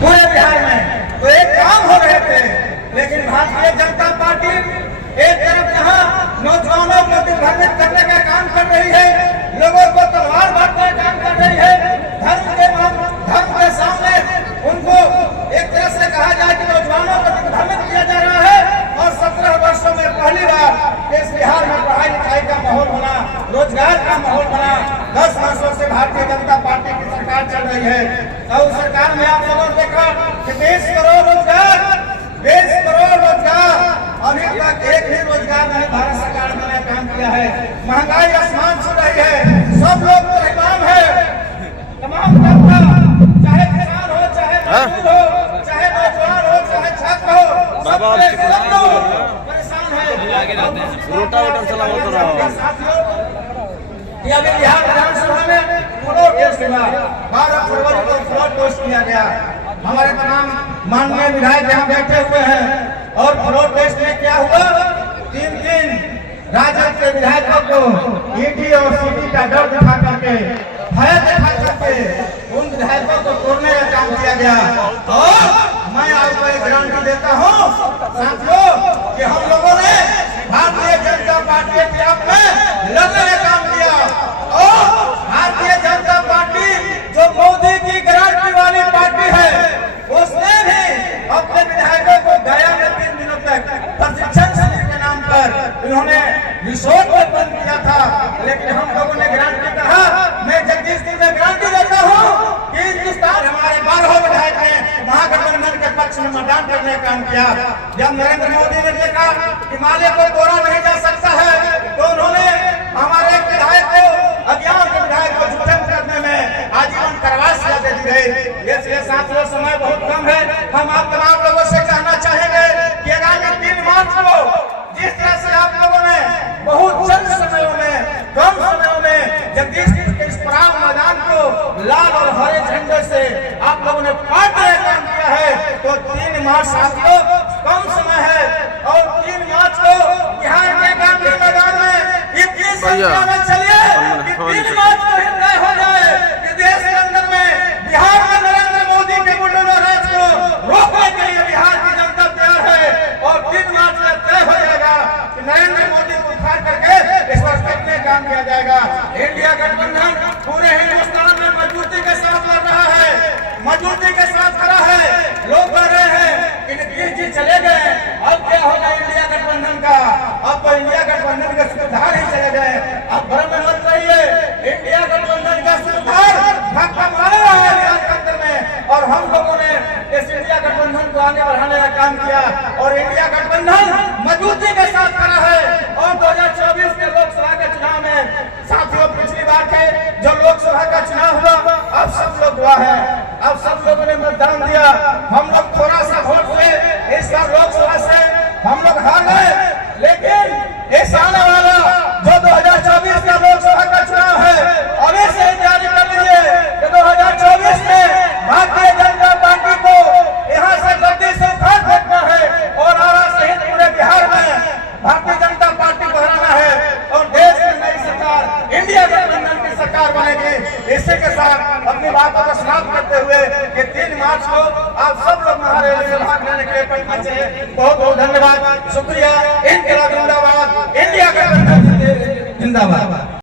पूरे बिहार में तो एक काम हो रहे थे, लेकिन भारतीय जनता पार्टी एक तरफ जहां नौजवानों को दिग्भ्रमित करने का काम कर रही है, लोगों को तलवार बांटने का काम कर रही है, धर्म के सामने उनको एक तरह से कहा जाए कि नौजवानों को दिग्भ्रमित किया जा रहा है। और 17 वर्षों में पहली बार इस बिहार में पढ़ाई लिखाई का माहौल बना, रोजगार का माहौल बना। 10 वर्षों से भारतीय जनता पार्टी की सरकार चल रही है और उस सरकार में आप लोगों ने देखा कि 20 करोड़ रोजगार अभी तक एक भी रोजगार नहीं भारत सरकार ने काम किया है। महंगाई आसमान छू रही है, सब लोग परेशान है, तमाम जनता, चाहे किसान हो, चाहे मजदूर हो, चाहे नौजवान हो, चाहे छात्र हो, सब लोग परेशान है। अभी बिहार विधानसभा में फ्लोर टेस्ट हुआ, 12 फरवरी को फ्लोर टेस्ट किया गया। हमारे तमाम माननीय विधायक यहाँ बैठे हुए हैं और फ्लोर टेस्ट में क्या हुआ, 3 राजद के विधायकों को ईडी और सीडी का डर दिखा करके, भय दिखा करके उन विधायकों को तोड़ने का काम किया गया। और मैं आपको एक गारंटी देता हूँ साथियों कि हम लोगों ने भारतीय जनता पार्टी के खिलाफ में लड़ने का काम किया और भारतीय जनता पार्टी जो मोदी की गारंटी वाली पार्टी है, उसने भी अपने विधायकों को गया में 3 दिनों तक प्रशिक्षण शिविर के नाम पर इन्होंने रिसोर्ट में बंद किया था। लेकिन हम लोगों ने गारंटी कहा, मैं जगदीश सिंह में गारंटी देता हूँ कि हिंदुस्तान हमारे 12 विधायक ने महागठबंधन के पक्ष में मतदान करने का काम किया। जब नरेंद्र मोदी ने देखा हिमालय को तोड़ा नहीं जा सकता है, तो उन्होंने हमारे विधायक को, अज्ञान के विधायक को जुटन करने में आजीवन कारावास सजा दे दी गई। इसलिए साथियों समय बहुत कम है, हम आप तमाम लोगों से कहना चाहेंगे कि आगामी 3 मार्च को जिस तरह से आप लोगों ने बहुत चंद समयों में, कम समयों में जगदीश के इस पराव मैदान को लाल और हरे झंडे से आप लोगों ने पाटने का काम किया है, तो 3 मार्च साथियों कम समय है और 3 मार्च को बिहार के गांधी मैदान में इतनी संख्या में चलिए कि 3 मार्च को ही तय हो जाए कि देश के अंदर में बिहार में नरेंद्र मोदी के बुलडोजर राज को रोकने के लिए बिहार की जनता तैयार है। और 3 मार्च में तय हो जाएगा कि नरेंद्र मोदी को उखाड़ करके इस पर फेंकने का काम किया जाएगा। इंडिया गठबंधन पूरे हिंदुस्तान में मजबूती के साथ लड़ रहा है, मजबूती के साथ खड़ा है। लोग कह रहे हैं कि नीतीश जी चले गए, अब क्या होगा इंडिया गठबंधन का? अब तो इंडिया गठबंधन के सूत्रधार ही चले गए। अब भ्रम में मत रहिए, इंडिया गठबंधन का सूत्रधार धक्का मार रहा है बिहार के अंदर में। और हम लोगों ने इस इंडिया गठबंधन को आगे बढ़ाने का काम किया और इंडिया गठबंधन मजबूती के साथ खड़ा है। और 2024 के लोकसभा के चुनाव में साथियों, पिछली बार के जो लोकसभा का चुनाव हुआ, अब सब लोग हुआ है, अब सब लोगों ने मतदान दिया। हम लोग थोड़ा सा वोट से इस बार लोकसभा से हम लोग हार गए, लेकिन इस आने वाला जो 2024 का लोकसभा का चुनाव है, अभी से तैयारी कर लीजिए कि 2024 में भारतीय जनता पार्टी को यहाँ से गद्दी से उखाड़ फेंकना है और आरा सहित पूरे बिहार में भारतीय जनता पार्टी को हराना है और देश में नई सरकार, इंडिया गठबंधन की सरकार बनेगी। इसी के साथ अपनी बातों को समाप्त करते हुए कि 3 मार्च को आप सब लोग हमारे भाग लेने के लिए पटना से बहुत बहुत धन्यवाद, शुक्रिया। इनकलाब जिंदाबाद, इंडिया गठबंधन जिंदाबाद।